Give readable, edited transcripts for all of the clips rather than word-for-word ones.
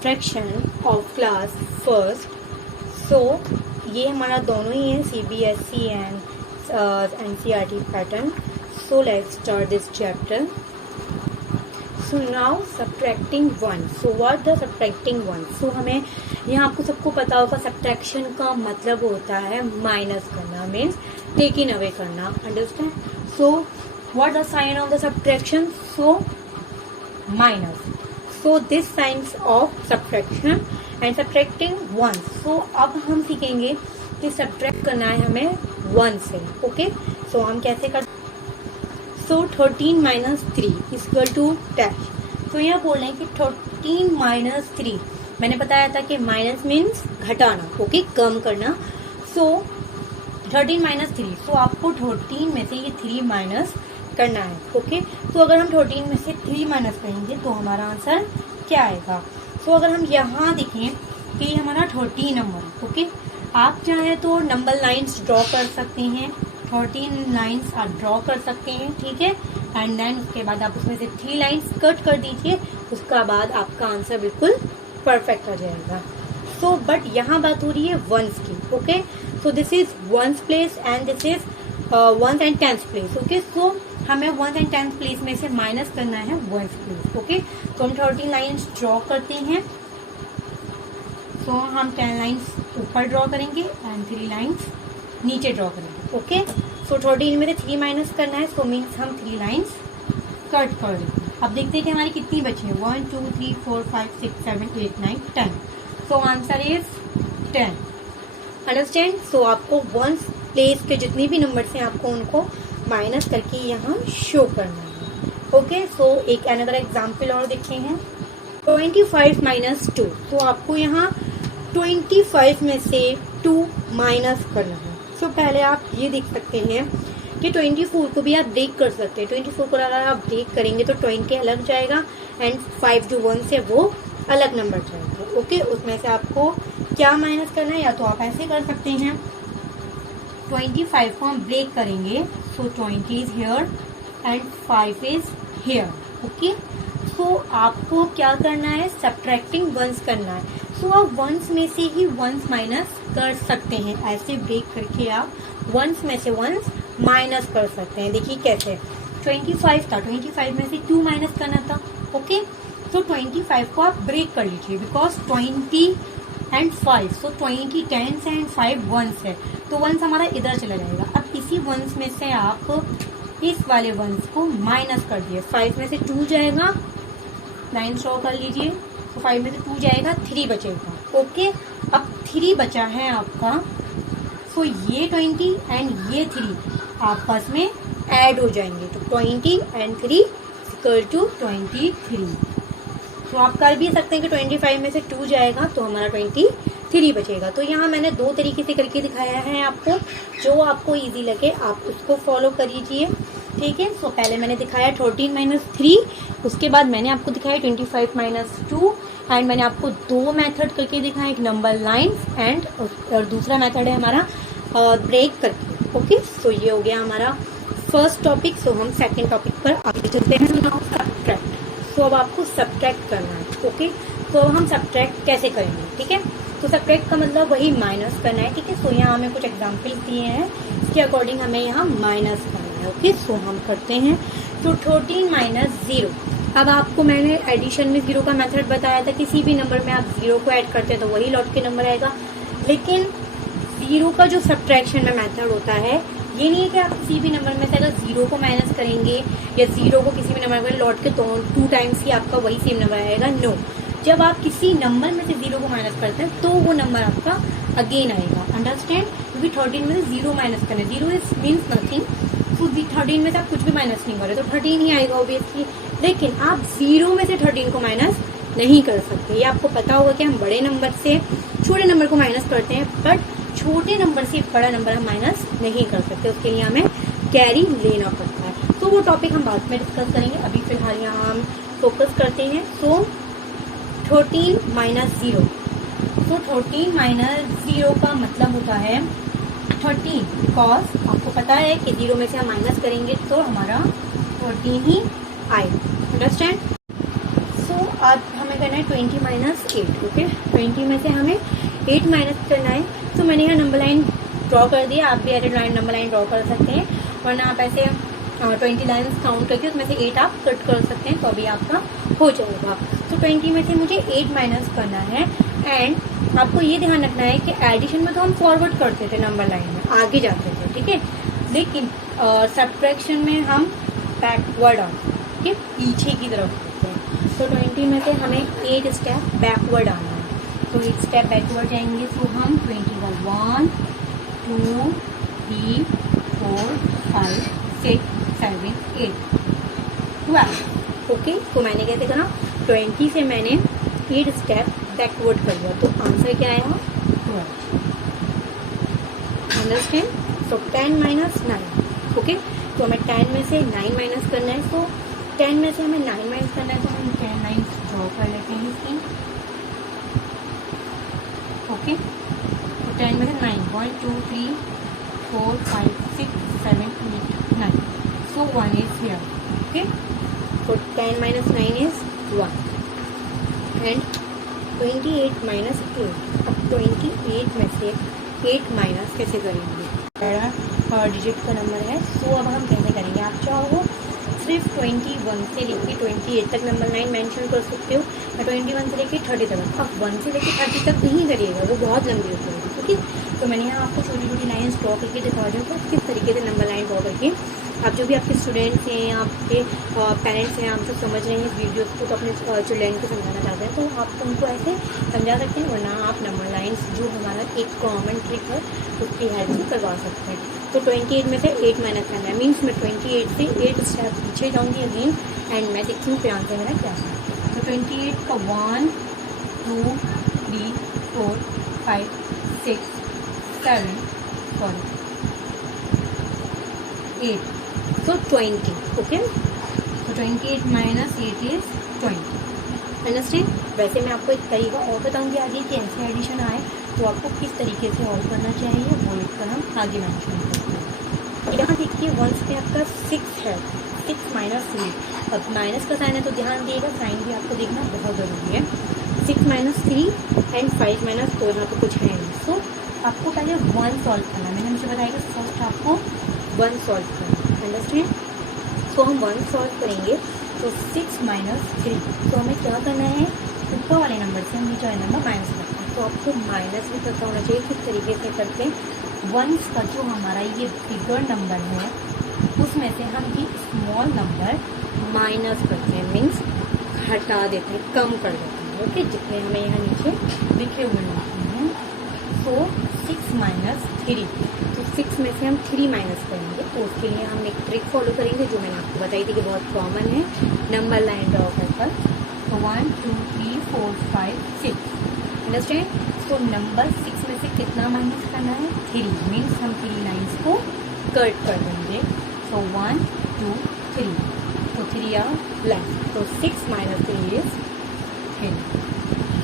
Fraction of class first. So ये हमारा दोनों ही है CBSE and NCERT pattern. So let's start this chapter. So now subtracting one. So what the subtracting one? So हमें यहाँ आपको सबको पता होगा सब्ट्रैक्शन का मतलब होता है माइनस करना, मीन्स टेकिंग अवे करना। Understand? So what the sign of the subtraction? So minus. So this science of subtraction and subtracting one. So अब हम सीखेंगे कि सब्ट्रैक्ट करना है हमें वन से। ओके, सो हम कैसे कर? सो 13 माइनस 3 इक्वल टू डैश। तो यहाँ बोल रहे हैं कि 13 माइनस 3, मैंने बताया था कि माइनस मीन्स घटाना, ओके, कम करना। सो 13 माइनस 3, सो आपको 13 में से ये 3 माइनस करना है। ओके, तो अगर हम 13 में से 3 माइनस करेंगे तो हमारा आंसर क्या आएगा? सो अगर हम यहाँ देखें कि ये हमारा 13 नंबर, ओके, आप चाहे तो नंबर लाइन्स ड्रॉ कर सकते हैं, 13 लाइन्स आप ड्रॉ कर सकते हैं, ठीक है। एंड देन उसके बाद आप उसमें से 3 लाइन्स कट कर दीजिए, उसका बाद आपका आंसर बिल्कुल परफेक्ट आ जाएगा। सो बट यहाँ बात हो रही है वंस की। Okay, so this is ones place and this is ones and tenth place. Okay, so हमें वंस एंड टेंथ प्लेस में से माइनस करना है वंस प्लेस। ओके, तो हम 13 लाइन्स ड्रॉ करते हैं। सो हम 10 लाइन्स ऊपर ड्रॉ करेंगे एंड 3 लाइन्स नीचे ड्रॉ करेंगे। ओके, सो 13 में से 3 माइनस करना है, सो मीन्स हम 3 लाइन्स कट कर देंगे। अब देखते हैं कि हमारी कितनी बची है। 1 2 3 4 5 6 7 8 9 10। So answer is 10। अंडरस्टैंड? सो आपको वंस प्लेस के जितनी भी नंबर्स हैं आपको उनको माइनस करके यहाँ शो करना है। ओके, सो एक अनदर एग्जाम्पल और देखते हैं। 25 माइनस 2, तो आपको यहाँ 25 में से 2 माइनस करना है। सो पहले आप ये देख सकते हैं कि 24 को भी आप ब्रेक कर सकते हैं। 24 को अगर आप ब्रेक करेंगे तो 20 अलग जाएगा एंड 5 जो 1 से वो अलग नंबर जाएगा। ओके, उसमें से आपको क्या माइनस करना है, या तो आप ऐसे कर सकते हैं, 25 को हम ब्रेक करेंगे, so 20 is here and 5 is here. Okay, so आपको क्या करना है, सब्ट्रैक्टिंग वंस करना है। सो आप वंस में से ही वंस माइनस कर सकते हैं, ऐसे ब्रेक करके आप वंस में से वंस माइनस कर सकते हैं। देखिए कैसे, 25 था, 25 में से 2 माइनस करना था। ओके, तो 25 को आप ब्रेक कर लीजिए, because 20 and 5, so 20 10 and 5 once है, तो वंस हमारा इधर चला जाएगा। अब इसी वंस में से आप इस वाले वंस को माइनस कर दिए, 5 में से 2 जाएगा, लाइन ड्रॉ कर लीजिए, तो 5 में से 2 जाएगा, 3 बचेगा। ओके, अब 3 बचा है आपका, सो ये 20 एंड ये 3 आपस में ऐड हो जाएंगे, तो 20 एंड 3 इक्वल टू 23। तो आप कर भी सकते हैं कि 25 में से 2 जाएगा तो हमारा 23 बचेगा। तो यहाँ मैंने 2 तरीके से करके दिखाया है आपको, जो आपको इजी लगे आप उसको फॉलो करिए, ठीक है। सो पहले मैंने दिखाया 13 माइनस 3, उसके बाद मैंने आपको दिखाया 25 माइनस 2 एंड मैंने आपको 2 मेथड करके दिखाया, एक नंबर लाइन्स एंड और दूसरा मेथड है हमारा ब्रेक करके। ओके, सो ये हो गया हमारा फर्स्ट टॉपिक। सो हम सेकेंड टॉपिक पर आगे चलते हैं, सब्ट्रैक्ट। सो अब आपको सब्ट्रैक्ट करना है। ओके, तो हम सब्ट्रैक्ट कैसे करेंगे, ठीक है। तो सब्ट्रैक्ट का मतलब वही माइनस करना है, ठीक है। सो यहाँ हमें कुछ एग्जाम्पल दिए हैं, इसके अकॉर्डिंग हमें यहाँ माइनस करना है। ओके, सो हम करते हैं। तो 13 माइनस 0, अब आपको मैंने एडिशन में 0 का मेथड बताया था, किसी भी नंबर में आप 0 को ऐड करते हैं तो वही लौट के नंबर आएगा। लेकिन 0 का जो सब्ट्रैक्शन में मेथड होता है, ये नहीं है कि आप किसी भी नंबर में से अगर 0 को माइनस करेंगे या 0 को किसी भी नंबर में लौट के तो 2 टाइम्स ही आपका वही सेम नंबर आएगा। नो, जब आप किसी नंबर में से 0 को माइनस करते हैं तो वो नंबर आपका अगेन आएगा। अंडरस्टैंड? क्योंकि 13 में से 0 माइनस करें, 0 इज मीन्स नथिंग, तो 13 में से आप कुछ भी माइनस नहीं करें तो 13 ही आएगा ऑब्वियसली। लेकिन आप 0 में से 13 को माइनस नहीं कर सकते। ये आपको पता होगा कि हम बड़े नंबर से छोटे नंबर को माइनस करते हैं, बट छोटे नंबर से बड़ा नंबर हम माइनस नहीं कर सकते, उसके लिए हमें कैरी लेना पड़ता है। तो वो टॉपिक हम बाद में डिस्कस करेंगे, अभी फिलहाल यहाँ हम फोकस करते हैं। सो 13 माइनस 0, तो 13 माइनस 0 का मतलब होता है 13, बिकॉज आपको पता है कि 0 में से हम माइनस करेंगे तो हमारा 13 ही आएगा। अंडरस्टैंड? सो अब हमें करना है 20 माइनस 8। ओके, 20 में से हमें 8 माइनस करना है। तो मैंने यहाँ नंबर लाइन ड्रॉ कर दिया, आप भी ऐसे नंबर लाइन ड्रॉ कर सकते हैं, वरना आप ऐसे 20 लाइन्स काउंट करके उसमें से 8 आप कट कर सकते हैं, तो अभी आपका हो जाएगा। तो 20 में से मुझे 8 माइनस करना है। एंड आपको ये ध्यान रखना है कि एडिशन में तो हम फॉरवर्ड करते थे, नंबर लाइन में आगे जाते थे, ठीक है, लेकिन सब्ट्रैक्शन में हम बैकवर्ड आते हैं, ठीक है, पीछे की तरफ होते हैं। तो 20 में से हमें 8 स्टेप बैकवर्ड आना है, तो 8 स्टेप बैकवर्ड जाएंगे। तो हम 20 का 1 2 3 4 5 6 7 8 12। ओके, तो मैंने कैसे करा, 20 से मैंने 8 स्टेप बैकवर्ड कर दिया, तो आंसर क्या आया, 12। अंडरस्टैंड। सो 10 माइनस 9। ओके, तो हमें 10 में से 9 माइनस करना है। तो 10 में से हमें 9 माइनस करना है, तो हम 10 लाइन्स ड्रॉ कर लेते हैं इसकी। ओके, तो 10 में से 9 1 2 3 4 5 6 7 8 9, so 1 is here. Okay, so 10 minus 9 is 1 and 28 minus 8। अब 28 में से 8 माइनस कैसे करेंगे, बड़ा डिजिट का नंबर है, सो अब हम कैसे करेंगे, आप चाहो सिर्फ 21 से लेके 28 तक नंबर लाइन मेंशन कर सकते हो, या 21 से लेके 30 तक। अब 1 से लेके 30 तक नहीं करिएगा, वो बहुत लंबी हो जाएगी, ठीक है। तो मैंने यहाँ आपको छोटी छोटी लाइन ड्रॉ करके दिखा दूँ तो किस तरीके से नंबर लाइन ड्रॉ करके आप जो भी आपके स्टूडेंट्स हैं, आपके पेरेंट्स हैं, आप जो समझ रहे हैं इस वीडियोस को, तो अपने चिल्ड्रेन को समझाना चाहते हैं, तो आप उनको ऐसे समझा सकते हैं, वरना आप नंबर लाइन्स जो हमारा एक कॉमन ट्रिक है उसकी हेल्प से करवा सकते हैं। तो 28 में से 8 माइनस करना है, मीन्स मैं 28 से 8 स्टेप पीछे जाऊँगी अगेन, एंड मैं देखती हूँ फिर आंसर मेरा क्या है। तो 28 का 1 2 3 4 5 6 7 सॉरी 8, so 20। ओके, तो 28 माइनस 8 इज 20। अंडरस्टैंड। वैसे मैं आपको एक तरीका और बताऊंगी आगे कि ऐसे एडिशन आए तो आपको किस तरीके से और करना चाहिए, वो एक पर हम आगे मेंशन करते हैं। यहाँ देखिए वंस पे आपका 6 है, 6 माइनस 3। अब माइनस का साइन है तो ध्यान दिएगा, साइन भी आपको देखना बहुत ज़रूरी है। 6 माइनस 3 एंड 5 माइनस 4, यहाँ पे कुछ है नहीं, सो आपको पहले 1 सॉल्व करना है। मैंने मुझे बताया कि फर्स्ट आपको 1 सॉल्व करना है, अंडरस्टैंड। तो हम 1 सॉल्व करेंगे, तो 6 माइनस 3, तो हमें क्या करना है, ऊपर वाले नंबर से हम नीचे वाले नंबर माइनस करते हैं। तो आपको माइनस भी पता होना चाहिए किस तरीके से करते हैं। 1 का जो हमारा ये बिगर नंबर है उसमें से हम ये स्मॉल नंबर माइनस करते हैं, मीन्स हटा देते हैं, कम कर देते हैं। ओके, जितने हमें यहाँ नीचे लिखे हुए होते हैं। तो 6 माइनस 3, तो 6 में से हम 3 माइनस करेंगे, तो उसके लिए हम एक ट्रिक फॉलो करेंगे जो मैंने आपको बताई थी कि बहुत कॉमन है, नंबर लाइन ड्रॉ कर। तो 1 2 3 4 5 6, अंडरस्टैंड। तो नंबर 6 में से कितना माइनस करना है, 3, मीन्स हम 3 लाइन्स को कट कर देंगे। तो 1 2 3, तो 3 आर लेफ्ट, तो 6 माइनस 3 इज 3।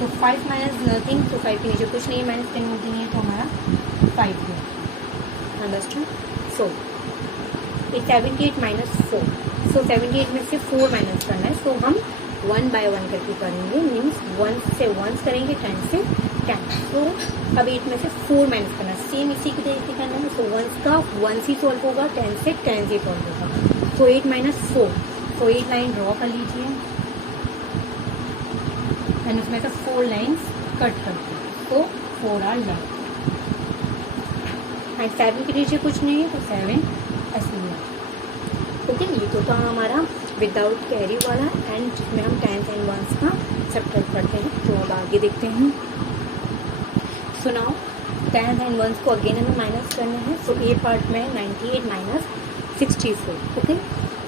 तो 5 माइनस नथिंग, तो 5 के नीचे कुछ नहीं है, माइनस करने के लिए, तो हमारा 5 है, अंडरस्टैंड। सो 78 माइनस 4, सो 78 में से 4 माइनस करना है, सो हम 1 बाय 1 करके करेंगे, मीन्स 1 से 1 करेंगे, 10 से 10। तो अब 8 में से 4 माइनस करना है, सेम इसी की तरीके से करना है। सो 1 का 1 से सॉल्व होगा, 10 से 10 से सॉल्व होगा। तो 8 माइनस 4, तो 8 लाइन ड्रॉ कर लीजिए, एंड उसमें से 4 लाइन्स कट करते हैं, तो 4 आर लेफ्ट, एंड 7 के नीचे कुछ नहीं है, तो 7 ऐसे ही। ओके, ये तो था हमारा विदाउट कैरी वाला, एंड जिसमें हम 10 एंड 1 का सब्ट्रैक्ट करते हैं। तो अब आगे देखते हैं। सो नाउ 10 एंड 1 को अगेन हमें माइनस करना है। सो ए पार्ट में 98 माइनस 64। ओके,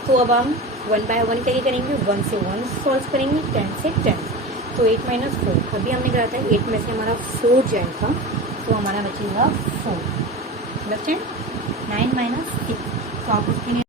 तो अब हम 1 बाय 1 कैसे करेंगे, 1 से 1 सॉल्व करेंगे, 10 से 10। तो 8 माइनस 4, अभी हमने कहा था 8 में से हमारा 4 जाएगा, तो हमारा बचेगा 4, अंडरस्टैंड। 9 माइनस 6, तो आप उसके लिए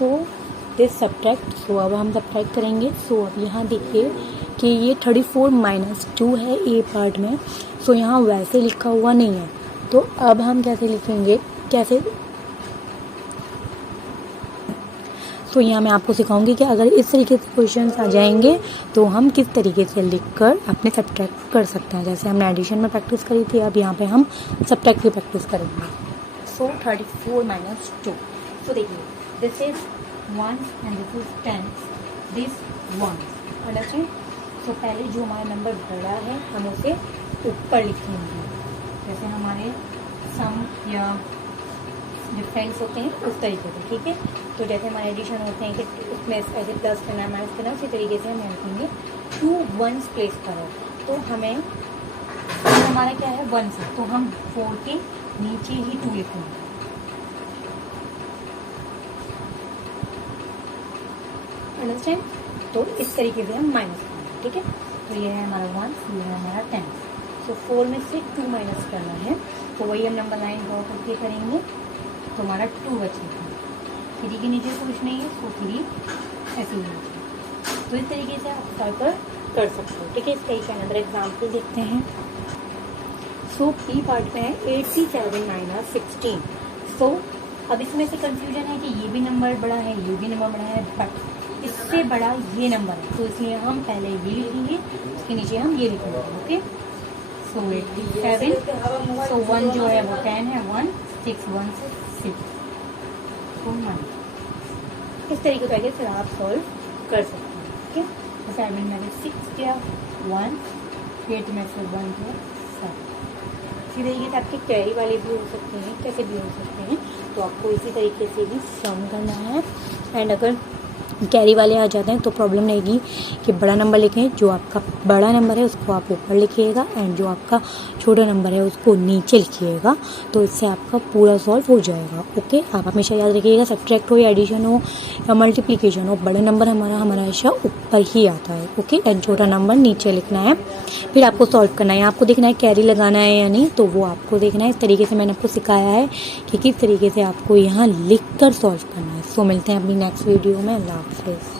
सो दिस सब्ट्रैक्ट, सो अब हम सब्ट्रैक्ट करेंगे। सो अब यहाँ देखिए कि ये 34 माइनस 2 है ए पार्ट में। सो यहाँ वैसे लिखा हुआ नहीं है, तो अब हम कैसे लिखेंगे, कैसे। तो यहाँ मैं आपको सिखाऊंगी कि अगर इस तरीके से क्वेश्चंस आ जाएंगे तो हम किस तरीके से लिखकर अपने सब्ट्रैक्ट कर सकते हैं। जैसे हमने एडिशन में प्रैक्टिस करी थी, अब यहाँ पे हम सब्ट्रैक्ट की प्रैक्टिस करेंगे। सो 34 माइनस 2, सो देखिए this is 1 and this is 10, this 1, understand. So पहले जो हमारा नंबर बड़ा है हम उसे ऊपर लिखेंगे, जैसे हमारे सम या डिफरेंस होते हैं उस तरीके से, ठीक है। तो जैसे हमारे एडिशन होते हैं कि उसमें ऐसे प्लस करना है माइनस करना, उसी तरीके से हम लिखेंगे 2 1s प्लेस करो। तो हमें हमारा क्या है 1 से, तो हम 4 के नीचे ही 2 लिखेंगे। अंडरस्टैंड। तो इस तरीके से हम माइनस करेंगे, ठीक है। तो ये है हमारा 1, ये है हमारा 10। सो 4 में से 2 माइनस करना है, तो वही हम नंबर लाइन ड्रॉ करके करेंगे। तो हमारा 2 बचेगा, 3 के नीचे कुछ नहीं है, सो 3 ऐसे ही है। तो इस तरीके से आप सॉल्व कर सकते हो, ठीक है। इसका एक अनदर एग्जाम्पल देखते हैं। सो पी पार्ट में है 87 माइनस 16। सो अब इसमें से कंफ्यूजन है कि ये भी नंबर बड़ा है, ये भी नंबर बड़ा है, बट इससे बड़ा ये नंबर है, तो इसलिए हम पहले ये लिखेंगे, उसके नीचे हम ये लिखेंगे, ओके। सो 87, सो 1 जो है वो 10 है, 1 6 1 से 6, तो 1। इस तरीके से आगे फिर आप सॉल्व कर सकते हैं, ठीक है। तो 7 में 6 गया, 1, 8 में से 1 गया, 7। इसी तरीके से आपके कैरी वाले भी हो सकते हैं, कैसे भी हो सकते हैं। तो आपको इसी तरीके से भी सम करना है। एंड अगर कैरी वाले आ जाते हैं तो प्रॉब्लम रहेगी कि बड़ा नंबर लिखें, जो आपका बड़ा नंबर है उसको आप ऊपर लिखिएगा एंड जो आपका छोटा नंबर है उसको नीचे लिखिएगा, तो इससे आपका पूरा सॉल्व हो जाएगा, ओके। आप हमेशा याद रखिएगा, सब्ट्रैक्ट हो या एडिशन हो या मल्टीप्लिकेशन हो, बड़ा नंबर हमारा हमेशा ऊपर ही आता है, ओके। एंड छोटा नंबर नीचे लिखना है, फिर आपको सॉल्व करना है। आपको देखना है कैरी लगाना है या नहीं, तो वो आपको देखना है। इस तरीके से मैंने आपको सिखाया है कि किस तरीके से आपको यहाँ लिख कर सॉल्व करना है। सो मिलते हैं अपनी नेक्स्ट वीडियो में। अल्लाह हाफिज़।